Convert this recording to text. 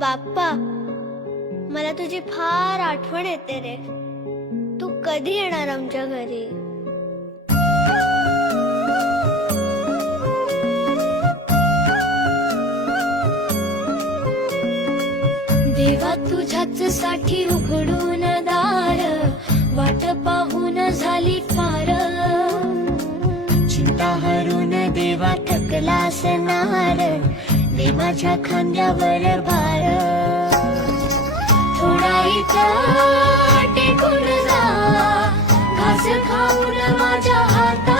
बाप्पा, मला तुझी फार आठवण येते रे. तू कधी येणार आमच्या घरी? देवा तुझ्याच साठी उघडून दार, वाट पाहून झाली फार. चिंता हरून देवा थकला असणार, दे माझ्या खांद्यावर भार. थोडा इथं टेकून जा, घास खाऊन माझ्या हातात